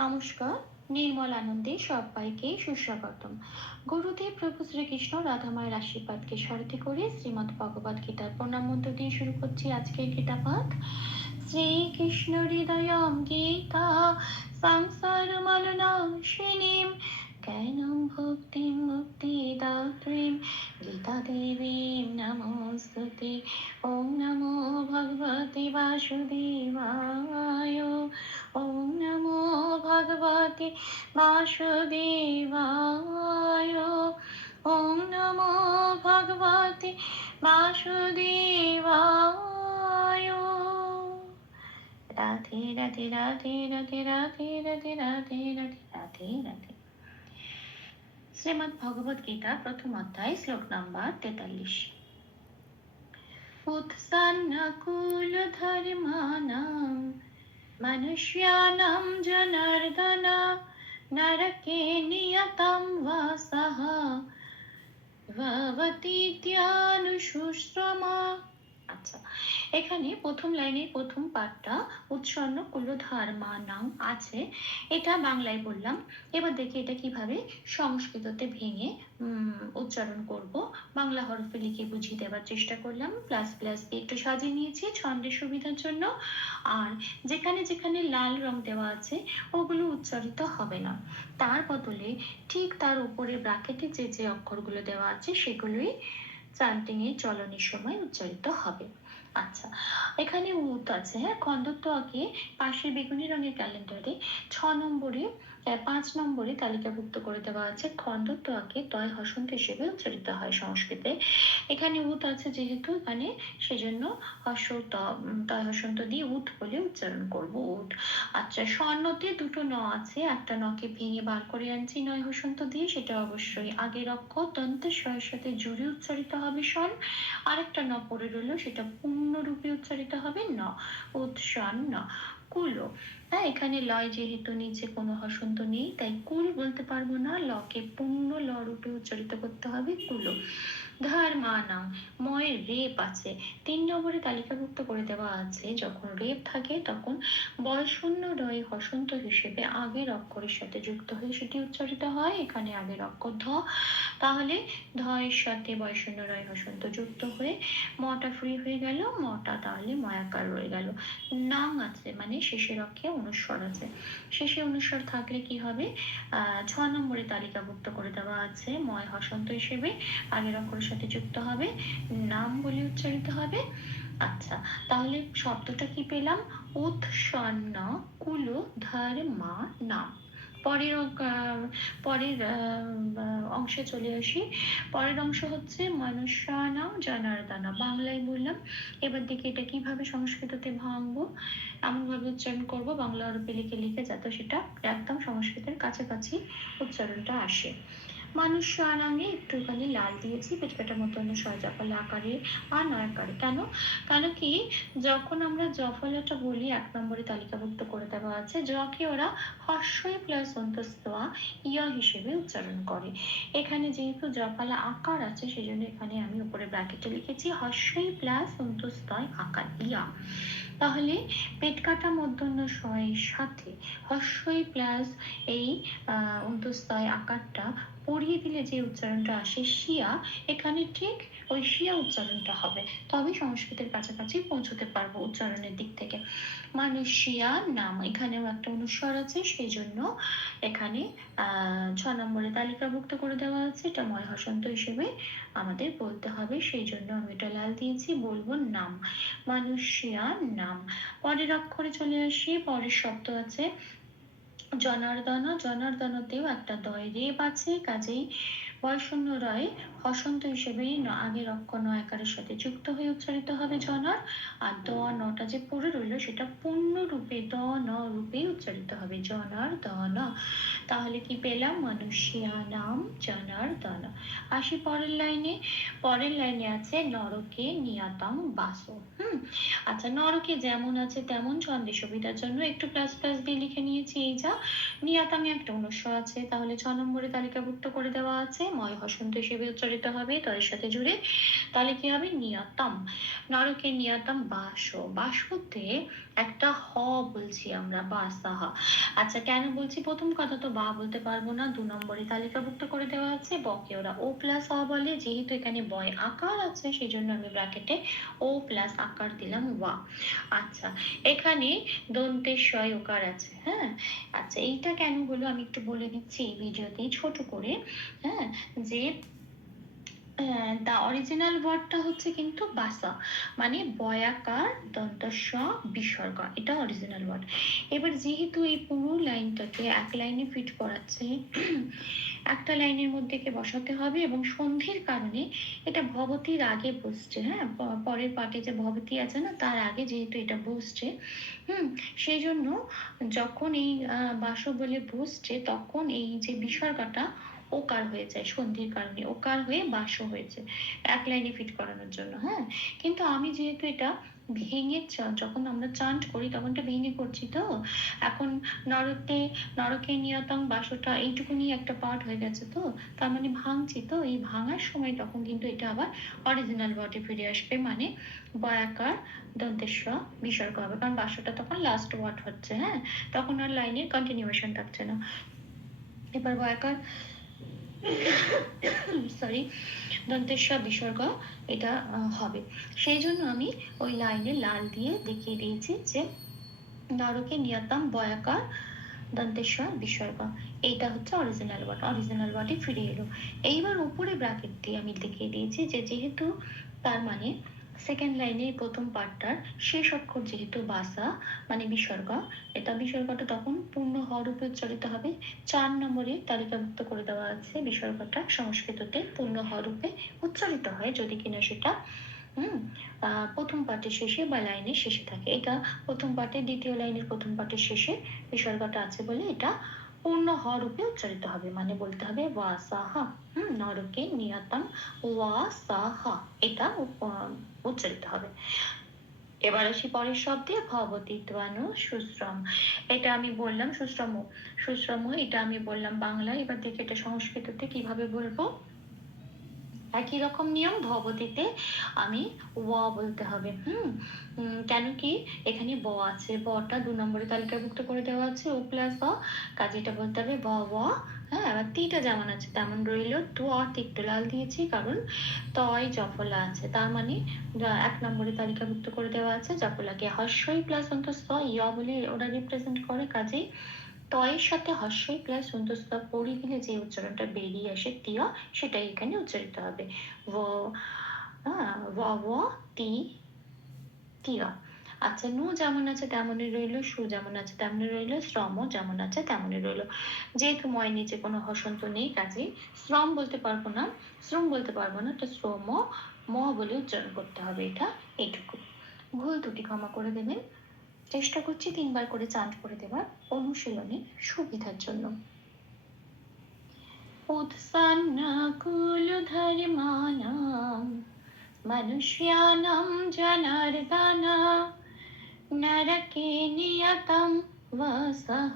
নমস্কার, নির্মল আনন্দে সবাইকে সুস্বাগতম। গুরুদেব প্রভু শ্রীকৃষ্ণ রাধামায়ের আশীর্বাদকে সারথি করে শ্রীমদ ভগবত গীতার প্রণাম মন্ত্র দিয়ে শুরু করছি আজকের গীতা পাঠ শ্রীকৃষ্ণ হৃদয়ম গীতা, সংসার মলনাশিনীম বাসুদেবায় ওম নমো ভগবতে বাসুদেবায়। রাধে রাধে রাধে রাধে রাধে রাধে রাধে রাধে রাধে রাধে। শ্রীমদ ভগবত গীতা, প্রথম অধ্যায়, শ্লোক নাম্বার তেতাল্লিশ। উৎসান্নকুল ধর্মানাম मनुष्याणां जनार्दन नरके नियतं वासः भवतीत्यानुशुश्रमा এখানে প্রথম লাইনে প্রথম পাঠটা উৎসন্ন কুলধার মা নাম আছে। এটা বাংলায় বললাম। এবার দেখি এটা কীভাবে সংস্কৃততে ভেঙে উচ্চারণ করব। বাংলা হরফে লিখে বুঝিয়ে দেওয়ার চেষ্টা করলাম। প্লাস প্লাস একটু সাজিয়ে নিয়েছি ছন্দের সুবিধার জন্য। আর যেখানে যেখানে লাল রং দেওয়া আছে, ওগুলো উচ্চারিত হবে না। তার বদলে ঠিক তার উপরে ব্রাকেটে যে যে অক্ষরগুলো দেওয়া আছে, সেগুলোই চান্টিং এর চলনের সময় উচ্চারিত হবে। আচ্ছা এখানে উত আছে হ্যাঁ খন্দত্ব আঁকে পাশের বেগুনি রঙের ক্যালেন্ডারে ছ নম্বরে পাঁচ নম্বরে তালিকাভুক্ত করে দেওয়া আছে খন্দত্ব আঁকে তয় হসন্ত হিসেবে উচ্চারিত হয় সংস্কৃতে। এখানে উত আছে যেহেতু এখানে সেজন্য হর্ষ তয় হসন্ত দিয়ে উত বলে উচ্চারণ করব উত আচ্ছা স্বর্ণতে দুটো ন আছে, একটা নকে ভেঙে বার করে আনছি নয় হসন্ত দিয়ে, সেটা অবশ্যই আগের অক্ষর দন্তের স্বয়ের সাথে জুড়ে উচ্চারিত হবে স্বন আরেকটা ন পড়ে রইল, সেটা পূর্ণরূপে উচ্চারিত হবে ন উৎসন ন কুলো হ্যাঁ এখানে লয় যেহেতু নিচে কোনো হসন্ত নেই, তাই কুল বলতে পারব না, লকে পূর্ণ ল রূপে উচ্চারিত করতে হবে কুলো ধর্মানাম। ময়ের রেপ আছে। তিন নম্বরে তালিকাভুক্ত করে দেওয়া আছে, যখন রেপ থাকে, তখন বয়শূন্য রয় হসন্ত হিসেবে আগের অক্ষরের সাথে যুক্ত হয়ে সেটি উচ্চারিত হয়। এখানে আগের অক্ষর ধ। তাহলে ধয়ের সাথে বয়শূন্য রয় হসন্ত যুক্ত হয়ে মটা ফ্রি হয়ে গেল। মটা তাহলে ময়াকার রয়ে গেল। নাং আছে মানে শেষের অক্ষে অনুস্বর আছে। শেষে অনুস্বর থাকলে কি হবে? আহ, ছ নম্বরে তালিকাভুক্ত করে দেওয়া আছে, ময় হসন্ত হিসেবে আগের অক্ষরের সাথে যুক্ত হবে, নাম বলে উচ্চারিত হবে। আচ্ছা তাহলে শব্দটা কি পেলাম? উৎসন্ন কুলো মা নাম। পরের পরের অংশে চলে আসি। পরের অংশ হচ্ছে মনুষ্যানাম জনার্দানা। বাংলায় বললাম। এবার দেখে এটা কীভাবে সংস্কৃততে ভাঙবো? এমন ভাবে উচ্চারণ করব, বাংলা আরবে লিখে লিখে যাতে সেটা একদম সংস্কৃতের কাছাকাছি উচ্চারণটা আসে। মানুষ আনাঙ্গে একটুখানি লাল দিয়েছি পেটকাটার মতো সয়জাফল আকারে আর নয় আকারে। কেন? কেন কি, যখন আমরা জফলাটা বলি, এক নম্বরে তালিকাভুক্ত করে দেওয়া আছে জকে ওরা হর্ষই প্লাস অন্তস্তোয়া ইয়া হিসেবে উচ্চারণ করে। এখানে যেহেতু জফলা আকার আছে, সেজন্য এখানে আমি উপরে ব্র্যাকেটে লিখেছি, হর্ষই প্লাস অন্তস্তয় আকার, ইয়া। তাহলে পেট কাটা মধ্যন্য এর সাথে হর্ষই প্লাস এই অন্তস্তয় আকারটা পড়িয়ে দিলে যে উচ্চারণটা আসে শিয়া, এখানে ঠিক ওই শিয়া উচ্চারণটা হবে। তবে সংস্কৃতের কাছাকাছি পৌঁছতে পারব উচ্চারণের দিক থেকে। মানুষ শিয়া নাম, এখানেও একটা অনুস্বর আছে সেই জন্য এখানে, আহ, ছ নম্বরে তালিকাভুক্ত করে দেওয়া আছে। এটা ময় হসন্ত হিসেবে আমাদের বলতে হবে সেই জন্য আমি এটা লাল দিয়েছি, বলব নাম। মানুষিয়া নাম। পরের অক্ষরে চলে আসি, পরের শব্দ আছে জনার্দন জনার্দনতেও একটা দয় রেপ আছে কাজেই বয়শূন্য রয় হসন্ত হিসেবেই আগের অক্ষর নয়াকারের সাথে যুক্ত হয়ে উচ্চারিত হবে জনার আর দ নটা যে পড়ে রইল সেটা পূর্ণ রূপে দ ন রূপে উচ্চারিত হবে। জনার দ ন। তাহলে কি পেলাম? মানুষিয়া নাম জনার দন আসি পরের লাইনে। পরের লাইনে আছে নরকে নিয়াতং বাস। হুম? আচ্ছা নরকে যেমন আছে তেমন ছন্দে সুবিধার জন্য একটু প্লাস প্লাস দিয়ে লিখে নিয়েছি এই যা। নিয়াতামে একটা অনুস্ব আছে। তাহলে ছ নম্বরে তালিকাভুক্ত করে দেওয়া আছে। ময় হসন্ত হিসেবে উচ্চারিত হবে তাদের সাথে জুড়ে। তাহলে কি হবে? নিয়তম। নরকে নিয়তম বাস। বাসতে একটা হ বলছি আমরা বাসাহা আচ্ছা কেন বলছি? প্রথম কথা তো বা বলতে পারব না। দু নম্বরে তালিকাভুক্ত করে দেওয়া আছে। বকে ওরা ও প্লাস আ বলে। যেহেতু এখানে বয় আকার আছে সেই জন্য আমি ব্র্যাকেটে ও প্লাস আকার দিলাম ওয়া আচ্ছা এখানে দন্তের শয় ওকার আছে হ্যাঁ? আচ্ছা এইটা কেন হলো? আমি একটু বলে দিচ্ছি এই ভিডিওতে ছোট করে হ্যাঁ? যে দা অরিজিনাল ওয়ার্ডটা হচ্ছে কিন্তু বাসা মানে বয়াকার দন্তস্ব বিসর্গ, এটা অরিজিনাল ওয়ার্ড এবার যেহেতু এই পুরো লাইনটাকে এক লাইনে ফিট করাচ্ছে, একটা লাইনের মধ্যে কে বসাতে হবে এবং সন্ধির কারণে এটা ভবতির আগে বসছে হ্যাঁ? পরের পাটে যে ভবতি আছে না, তার আগে যেহেতু এটা বসছে, হুম? সেই জন্য যখন এই বাস বলে বসছে, তখন এই যে বিসর্গটা ওকার হয়ে যায়? সন্ধির কারণে। ওকার হয়ে বাসও হয়েছে এক লাইনে ফিট করানোর জন্য হ্যাঁ? কিন্তু আমি যেহেতু এটা ভেঙে যখন আমরা চান্ট করি তখন তো ভেঙে করছি তো? এখন নরকে নরকে নিয়তম বাসটা এইটুকুনি একটা পার্ট হয়ে গেছে তো? তার মানে ভাঙছি তো? এই ভাঙার সময় তখন কিন্তু এটা আবার অরিজিনাল ওয়ার্ডে ফিরে আসবে মানে বয়াকার দন্তেশ্ব বিসর্গ হবে। কারণ বাসটা তখন লাস্ট ওয়ার্ড হচ্ছে হ্যাঁ? তখন আর লাইনের কন্টিনিউয়েশন থাকছে না। এবার বয়াকার সরি দন্তেশ্ব বিসর্গ এটা হবে। সেই জন্য আমি ওই লাইনে লাল দিয়ে দেখিয়ে দিয়েছি যে নরকে নিয়তাম বয়াকার দন্তেশ্বর বিসর্গ। এইটা হচ্ছে অরিজিনাল ওয়ার্ড অরিজিনাল ওয়ার্ডে ফিরে এলো। এইবার উপরে ব্র্যাকেট দিয়ে আমি দেখিয়ে দিয়েছি যে যেহেতু তার মানে সেকেন্ড লাইনের প্রথম পার্টটার শেষ অক্ষর যেহেতু বাসা মানে বিসর্গ, এটা বিসর্গটা তখন পূর্ণ হরূপে উচ্চারিত হবে। চার নম্বরে তালিকাভুক্ত করে দেওয়া আছে বিসর্গটা সংস্কৃততে পূর্ণ হরূপে উচ্চারিত হয়, যদি কিনা সেটা প্রথম পাঠের শেষে বা লাইনের শেষে থাকে। এটা প্রথম পাঠের দ্বিতীয় লাইনের প্রথম পাঠের শেষে বিসর্গটা আছে বলে এটা পূর্ণ হ রূপে উচ্চারিত হবে। মানে বলতে হবে ওয়াসাহা। হুম, নরকে নিয়তম ওয়াসাহা। এটা উচ্চারিত হবে। এবার আসি পরের শব্দে ভবতিত্বানু সুশ্রম। এটা আমি বললাম সুশ্রম সুশ্রম এটা আমি বললাম বাংলা এবার দেখে এটা সংস্কৃততে কীভাবে বলব? একই রকম নিয়ম ভবতিতে আমি ওয়া বলতে হবে। হুম? কেন কি এখানে ব আছে। বটা দু নম্বরে তালিকাভুক্ত করে দেওয়া আছে। ও প্লাস ব, কাজে এটা বলতে হবে ব ব হ্যাঁ? এবার তিটা যেমন আছে, তেমন রইল। তো তিক্ত লাল দিয়েছি, কারণ তয়, জফলা আছে। তার মানে এক নম্বরে তালিকাভুক্ত করে দেওয়া আছে। জফলাকে হর্ষই প্লাস অন্তঃস্থ ইয়া বলে ওরা রিপ্রেজেন্ট করে, কাজেই তয়ের সাথে হর্ষই প্লাস অন্তঃস্থ পড়ে গেলে যে উচ্চারণটা বেরিয়ে আসে তিয়া সেটাই এখানে উচ্চারিত হবে। ও ও তি, তিয়া। আচ্ছা নু যেমন আছে তেমনই রইল, সু যেমন আছে তেমনই রইল, শ্রম যেমন আছে তেমনই রইল। যেহেতু ময় নিচে কোনো হসন্ত নেই কাজেই শ্রম বলতে পারব না, শ্রম বলতে পারব না, তো শ্রম, ম বলে উচ্চারণ করতে হবে এটা এইটুকু ভুল ত্রুটি ক্ষমা করে দেবেন। চেষ্টা করছি তিনবার করে চান্ট করে দেওয়ার অনুশীলনে সুবিধার জন্য। উৎসন্নকুলধর্মাণাং মনুষ্যানাং নরকে নিয়তম বাসহ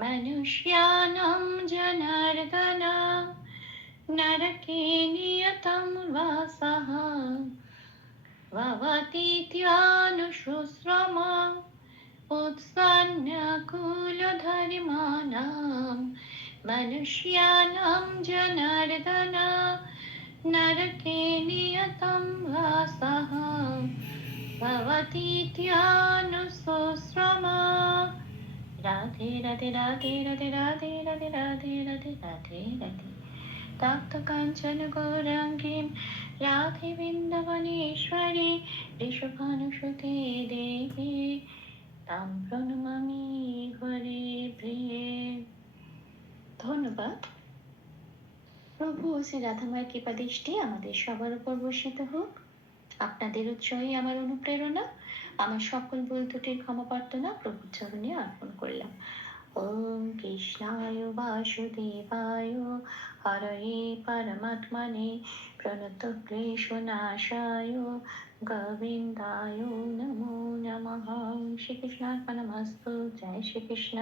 मनुष्याणां जनार्दन नरके नियतं वासः भवतीत्यानुशुश्रमा उत्सन्न्याकुलधर्माणां मनुष्याणां जनार्दन नरके नियतं वासः भवतीत्यानुशुश्रमा রাধে রাধে রাধে রাধে রাধে রাধে রাধে রাধে রাধে রাধে তপ্তকাঞ্চন গৌরাঙ্গী রাধে বৃন্দাবনেশ্বরী ঋষভানুসুতে দেবী তাম প্রণমামি হরে প্রিয়ে ধন্যবাদ প্রভু শ্রী রাধামায়ের কৃপা দৃষ্টি আমাদের সবার উপর বর্ষিত হোক আপনাদের উৎসাহই আমার অনুপ্রেরণা আমার সকল ভুল ত্রুটির ক্ষমা প্রার্থনা প্রভুর চরণে অর্পণ করলাম। ওম কৃষ্ণায় বাসুদেবায়, হরে পরমাত্মনে প্রণত ক্লেশনাশায় গোবিন্দায় নমো নমঃ। শ্রীকৃষ্ণার্পণমস্তু জয় শ্রীকৃষ্ণ।